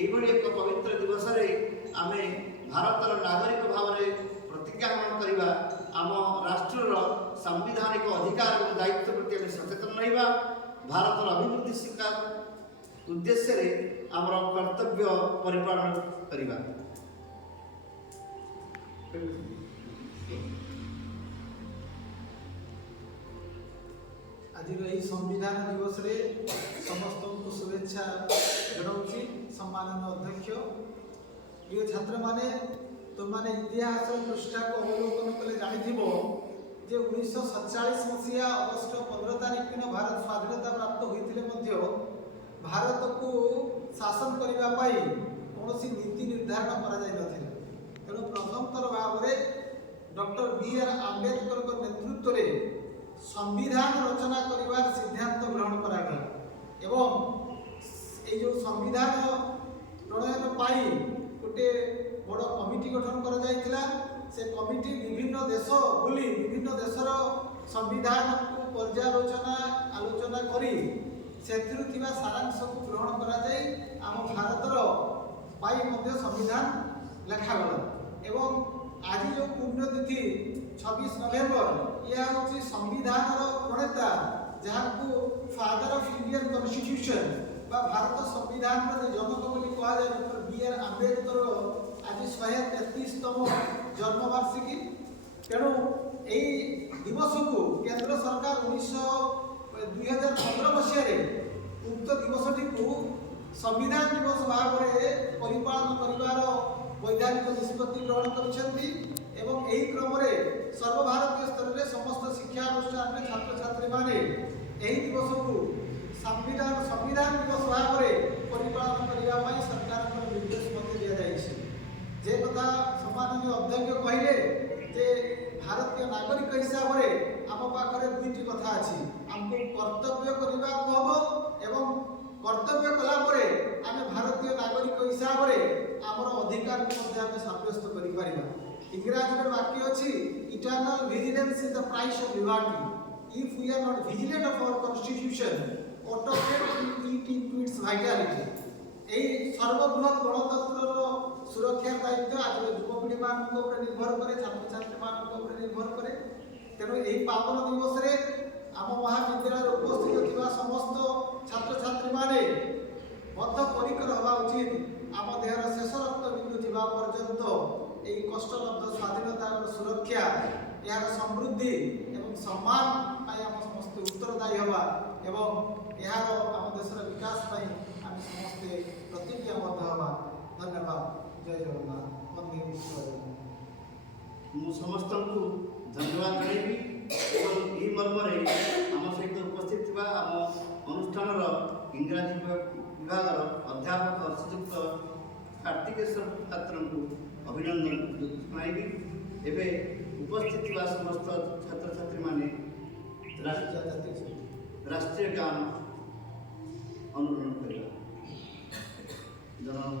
এইভাবে এক পবিত্র দিবসরে আমি भारतर नागरिक भाव में प्रतिज्ञा ग्रहण करवा आम राष्ट्र संवैधानिक अधिकार और दायित्व प्रति सचेतन रहा भारतर अभिवृद्धि शिकार उद्देश्य आमर कर्तव्य परिपालन करवा। आज संविधान दिवस रे समस्त को शुभेच्छा जनाऊँगी। सम्माननीय अध्यक्ष, प्रिय छात्र माने तुमने इतिहास पृष्ठा को अवलोकन कले जानी जे 1947 मसीहा अगस्ट 15 तारीख दिन भारत स्वाधीनता प्राप्त होते भारत को शासन करने कौन नीति निर्धारण कर तेणु प्रथम थर भाव में डॉक्टर बी.आर. आंबेडकर नेतृत्व में संविधान रचना कर सिद्धांत ग्रहण करागला एवं ये जो संविधान प्रणयन पाई गोटे बड़ कमिटी गठन कर से कमिटी विभिन्न देश बुली विभिन्न देशर संविधान को पर्यालोचना आलोचना करी सारांश को ग्रहण करा आम भारतर संविधान लेखागला एवं आज जो पुण्यतिथि 26 नवेम्बर यह हूँ संविधान प्रणेता जहाँ को father of Indian constitution Bharat संविधान जनक बोली कह जाए डॉक्टर बी.आर. आंबेडकर आज 133तम जन्मवार्षिकी। तेणु यही दिवस को केंद्र सरकार 2015 मसीह उक्त दिवसटी को संविधान दिवस भाव में परिपालन कर वैधानिक निष्पत्ति ग्रहण करछंती एवं यही क्रम सर्वभारतीय स्तर में समस्त शिक्षानुष्ठान में छात्र छात्री माने यही दिवस को संविधान दिवस भाव में परिपालन करने सरकार निर्देश दिया जाए। जे कथा सम्माननीय अध्यक्ष कहले जे भारतीय नागरिक हिसाब से आम पाखे दुईटी कथा अच्छी आमको कर्तव्य करने को हम एवं कर्तव्य कलापर आम भारतीय नागरिक हिसाब से आमर अधिकार को सब्यस्त कर इंग्राजी में वाक्य अच्छी eternal vigilance is the price of liberty if we are not vigilant of our constitution it into its vitality. यही सर्वबृहत गणतंत्र सुरक्षा दायित्व आज युवपीढ़ी मान निर्भर करे छात्र छात्री मान निर्भर करे। तेणु यही पावन दिवस रे आम महाविद्यालय उपस्थित थिबा समस्त छात्र छात्री माने बद्धपरिकर हवा उचित आम देहर शेष रक्त बिंदु थिबा पर्यंत यही कष्टलब्ध स्वाधीनता सुरक्षा यार समृद्धि एवं सम्मान आम समस्त उत्तरदायी हवा एवं यार आम देशर विकास आम समस्ते प्रतिज्ञाबद्ध हवा। धन्यवाद। जय जगन्नाथ। वंदे मातरम। मु समस्त को धन्यवाद जनाइबी और ई मर्म आम सहित उपस्थित थिबा आम अनुष्ठान इंग्राजी विभाग अध्यापक श्रीयुक्त कार्तिकेश्वर छात्र को अभिनंदन जनाइबी। एवं उपस्थित थिबा समस्त छात्र छात्री माने राष्ट्रीय गान अनुरोध करिबा जनाब